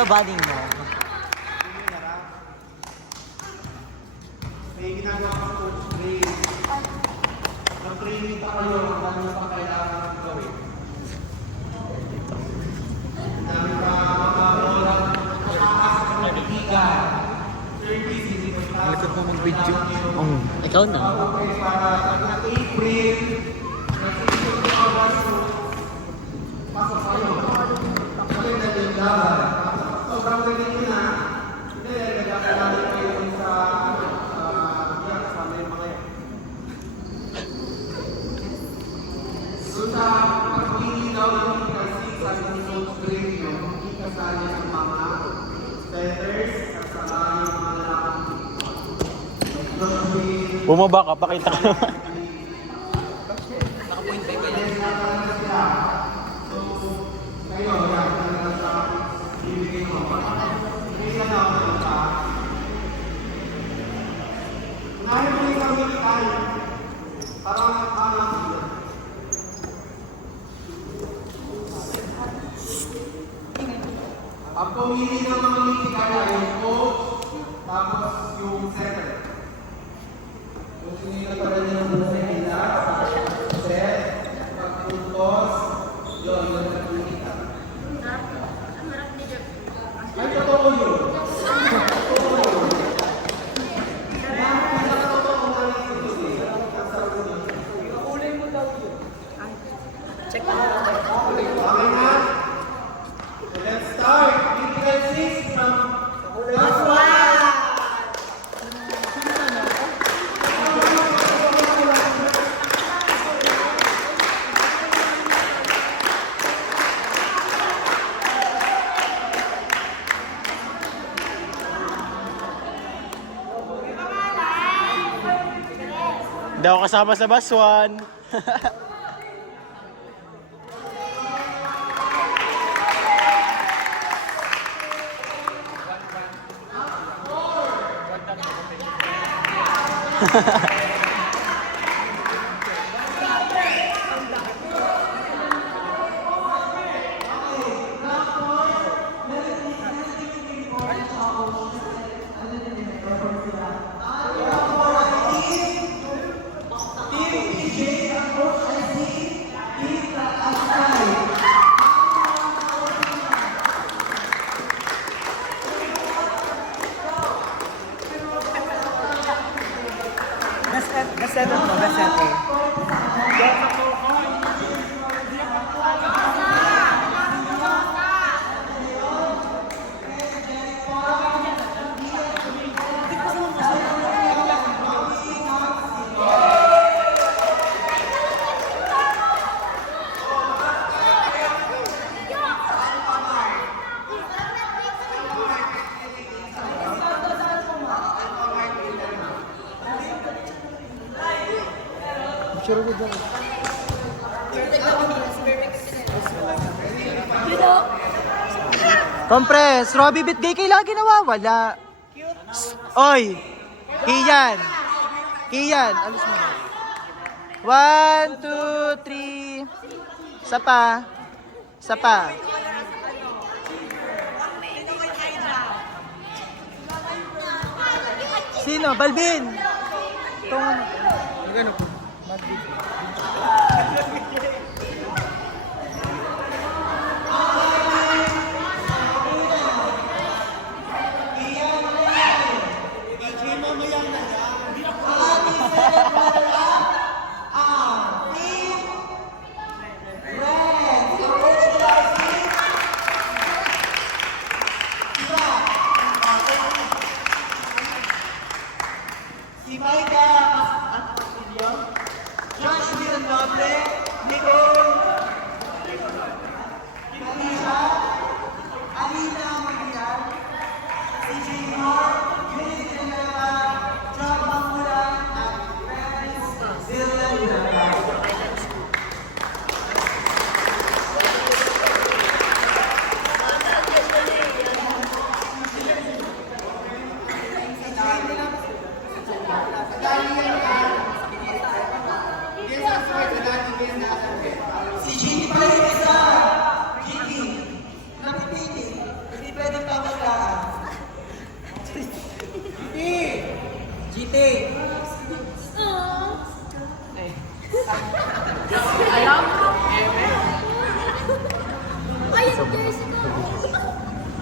ka ba mo? May ginagawa ko coach training. Mag-training pa kayo kung ano pa kailangan gawin. Dami pa makabola, makakas, magbibigan. Service, hindi ko tayo. Likod mo mag-video. Ikaw na. Okay, para nag-April, nag-April ko oras mo. Pasok kayo. Maganda yung laban. Sobrang galing ko na. Hindi, nagkakalaman kayo sa doon sa pag-ibig daw ng kasi sa coach training nyo, ikasali ang mga centers, kasali ang mga lalaki. Bumaba ka, pakita ka naman. Nakapoint ba yun? So, kayo, yan na sa ibigay mo. Ibigay na ako ng ka. Unahin mo yung pag-ibigay. Parang anak sila. Ang pumili ng mga litigay ay yung coach, tapos yung center. Kung sinila pa rin yung buhay nila, set, pagpuntos, yun ang nakikita. Ay, totoo yun. Totoo yun. Kaya ang pinaka-totoo nga rin ito eh. Ulay mo daw yun. Check mo. Okay na? Let's start. Litigay 6 from last one. Hindi ako kasama sa baswan. Best 7 po, best 7. Sure ko dyan. Kompres, Robby Bitgay kayo lagi nawawala. Oy! Kiyan! Kiyan! Alis mo. 1, 2, 3. Isa pa. Isa pa. Sino? Balvin! Itong... Ano po? Si Maika at Silvio.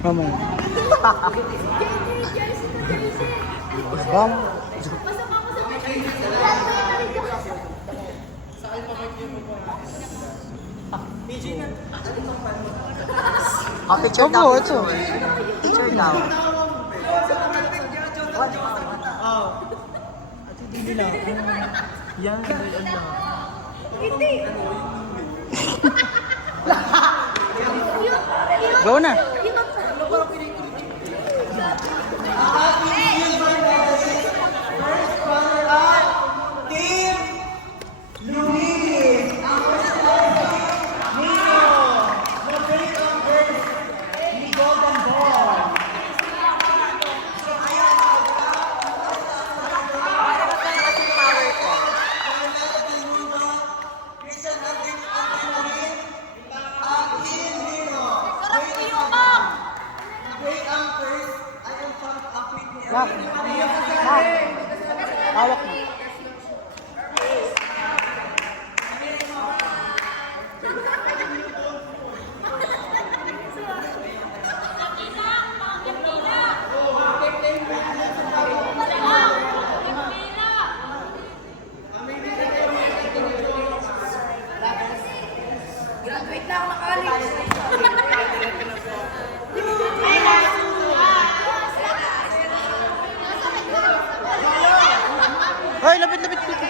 Mamaya. Bam. Picture Opo, ito. Picture daw. Hindi nila. Yan, ano. Go na. Team Luigi. Ang first prize, Nino. Moderate ang first, ni Golden Ball. Mak. Mak. Hawak mo. Graduate na ako ng college. Hoy, lapit, lapit, lapit.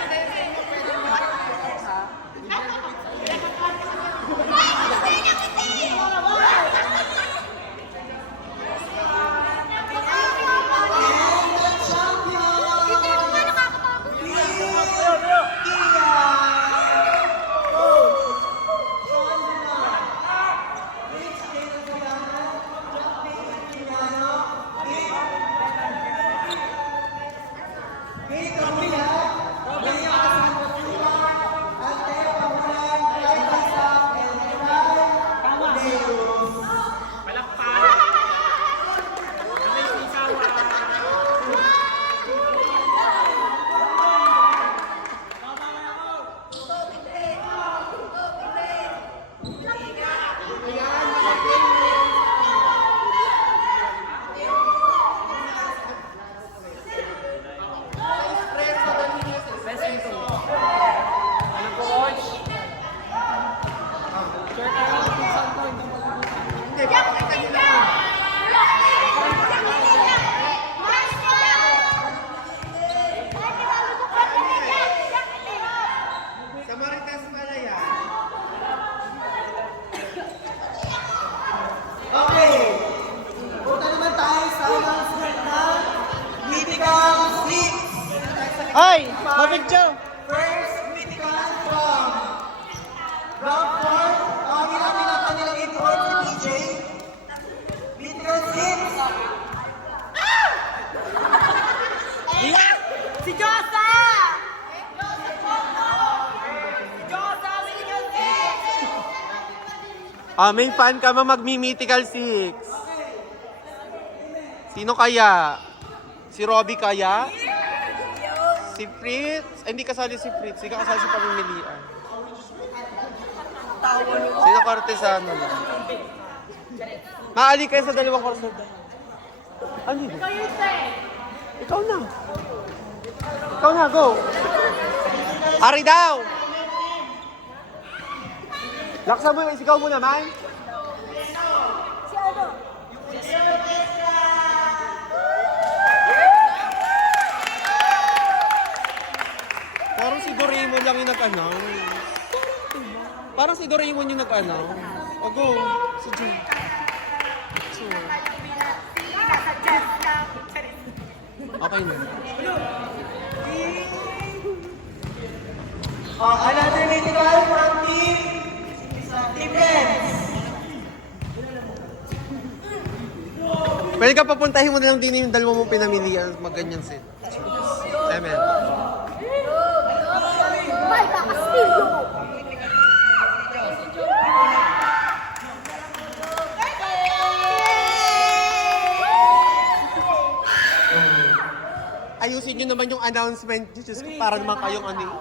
Okay. Punta naman tayo sa announcement ng Mythical 6. Ay, mapicture. First Mythical from round 4. Tawagin natin ang kanilang import si DJ. Mythical 6. Si Josa! May fan ka ba magmi-mythical 6? Sino kaya? Si Robby kaya? Si Fritz? Ay, hindi kasali si Fritz. Hindi ka kasali sa pamimilian. Sino Cortesano lang? Maali kayo sa dalawang korsada. Ano yun? Ikaw na. Ikaw na, go. Ari daw! Laksa mo, isigaw mo naman. Si ano? Parang si Doraemon lang yung nag-announce. Parang si Doraemon yung nag-announce. O go. Si Jun. Sure. Nasa chest lang. Okay na. Another mythical from Team Defense. Pwede ka papuntahin mo na lang din yung dalawa mong pinamilian. Mag-ganyan set. Amen. May Castillo! Ayusin nyo naman yung announcement. Diyos ko, para naman kayong ano eh.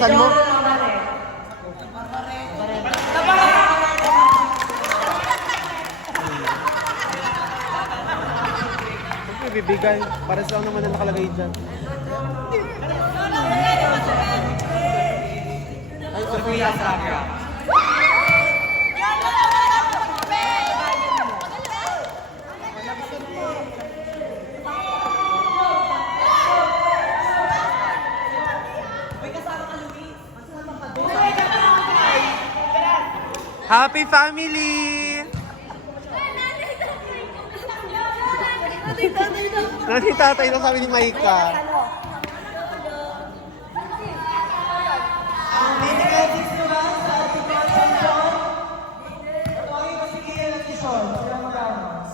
Buksan mo. Siyempre, bibigay. Pares lang naman ang nakalagay dyan. Ay, Sofia Saka. Happy family! Nasi tatay na sabi ni Maika. Ang medical tips naman sa ating mga champion. Ito ay masigil na tisyon. Sila mag-amas.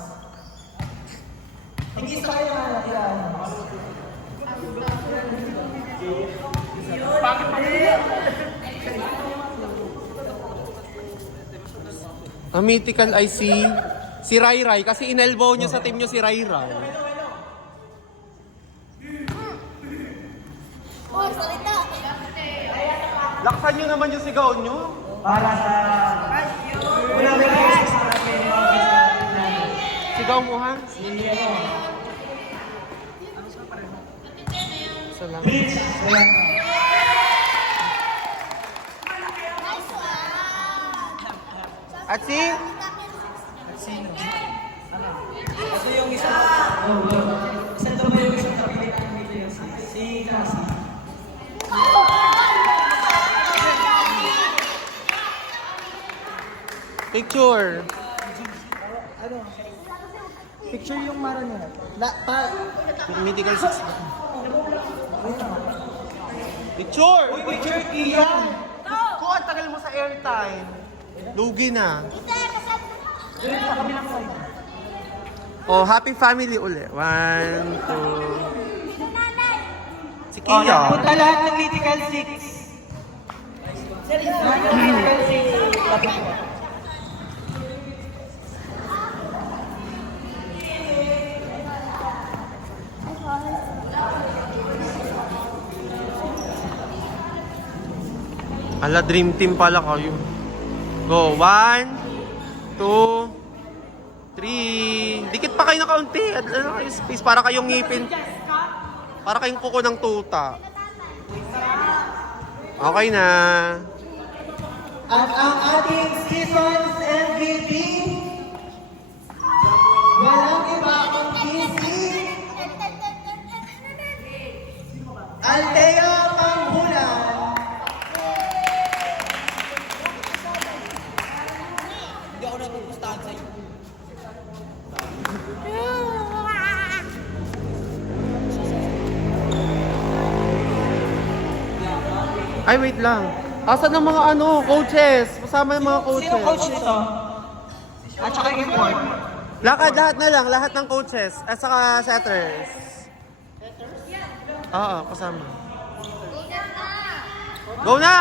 Hindi sa kayo mga nakiyan. Ang mythical ay si Rai Rai kasi inelbow niyo sa team niyo si Rai Rai. Oh, salita. Laksan niyo naman yung sigaw niyo. Para sa... Unang request para sa inyo mga guys. Sigaw mo ha? Salamat. Bridge. Salamat. At si? Ito yung isa. Isa daw ba yung isang kapili ng media si Cassie. Picture. Ano? Picture yung mara niya. Mythical 6. Picture! Uy, picture Kian! Kung ang tagal mo sa airtime, lugi na. Doon sa kabilang side. Oh, happy family uli. 1, 2. Si Kia. Punta lahat ng Mythical 6. Lahat ng Mythical 6. Lapit mo. Ala, dream team pala kayo. Go, 1, 2, 3. Dikit pa kayo na kaunti. Ano kayo space para kayong ngipin. Para kayong kuko ng tuta. Okay na. At ang ating season's MVP, walang iba kundi si Althea Panghulan. Hindi ako napupustahan sa'yo. Ay, wait lang. Asan ang mga coaches? Kasama yung mga coaches. Sino coach nito? At saka yung board. Lakad, lahat na lang. Lahat ng coaches. At saka setters. Oo, kasama. Go na!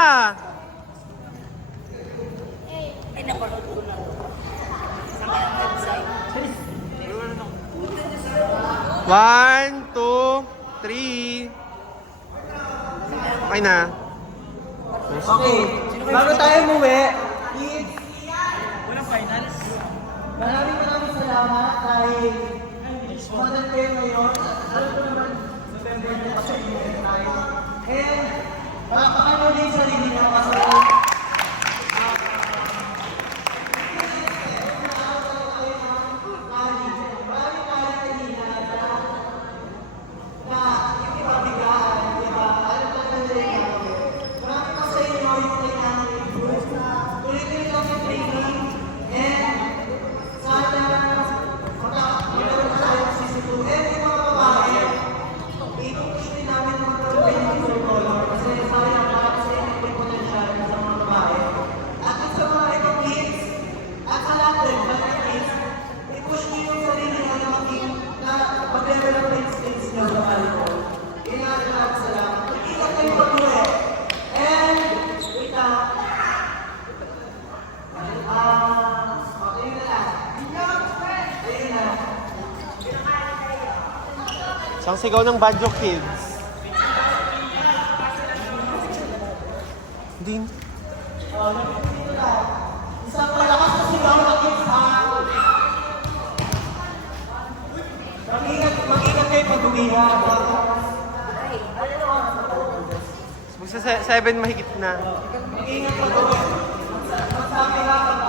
One, two, three. Okay na. Okay, bago tayo umuwi, kids, walang finals. Maraming salamat dahil modern kayo ngayon. Alam ko naman, November na kasi umuwi tayo. And, palakpakan nyo din sa sarili nyo kasi Isang sigaw ng Badjo Kids. din. Isang malakas na sigaw na kids ha. Mag-ingat kayo pag umiha. Magsa 7 mahigit na. Mag-ingat pag umiha. Magsabi ka pag